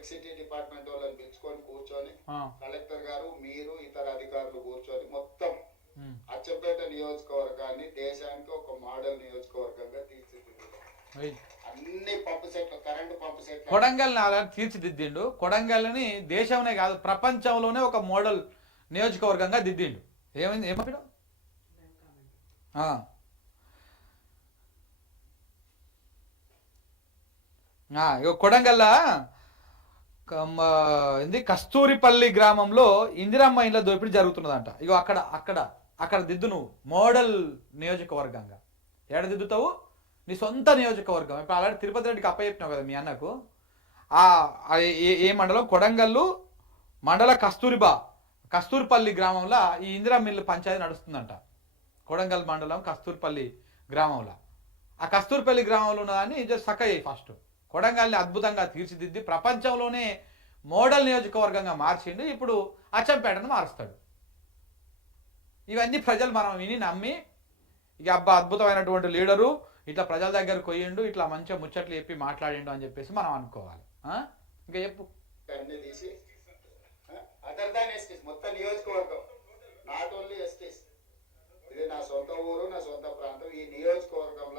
Electricity department వాళ్ళని పిలుచుకొని కూర్చొని కలెక్టర్ గారు మీరు ఇతర అధికారులు కూర్చొని మొత్తం అచ్చంపేట నియోజకవర్గాన్ని దేశానికి ఒక మోడల్ నియోజకవర్గంగా తీర్చిదిద్దారు. అన్ని పంపు సెట్లు, కరెంటు పంపు సెట్లు కొడంగల్ తీర్చిదిద్దిండు. కొడంగల్ని దేశంలో కాదు ప్రపంచంలోనే ఒక మోడల్ నియోజకవర్గంగా దిద్దిండు. ఏమైంది ఏమో ఇక కొడంగల్ కస్తూరిపల్లి గ్రామంలో ఇందిరమ్మ ఇండ్ల దోపిడీ జరుగుతున్నదంట. ఇగో అక్కడ అక్కడ అక్కడ దిద్దు నువ్వు మోడల్ నియోజకవర్గంగా. ఏడ దిద్దుతావు? నీ సొంత నియోజకవర్గం. ఇప్పుడు అలాంటి తిరుపతి రెడ్డికి అప్పచెప్పినావు కదా మీ అన్నకు. ఏ మండలం? కొడంగల్లు మండల కస్తూరిపల్లి గ్రామంలో ఈ ఇందిరమ్మ ఇల్లు పంచాయతీ నడుస్తుందంట. కొడంగల్ మండలం కస్తూరిపల్లి గ్రామంలో. ఆ కస్తూరిపల్లి గ్రామంలో ఉన్నదాన్ని సక్కయ్యి ఫస్ట్ కొడంగల్ని అద్భుతంగా తీర్చిదిద్ది ప్రపంచంలోనే మోడల్ నియోజకవర్గంగా మార్చిండు. ఇప్పుడు అచ్చంపేటను మారుస్తాడు. ఇవన్నీ ప్రజలు మనం విని నమ్మి ఇక అబ్బా అద్భుతమైనటువంటి లీడరు, ఇట్లా ప్రజల దగ్గరకు పోయిండు, ఇట్లా మంచిగా ముచ్చట్లు చెప్పి మాట్లాడిండు అని చెప్పేసి మనం అనుకోవాలి. ఇంకా చెప్పు.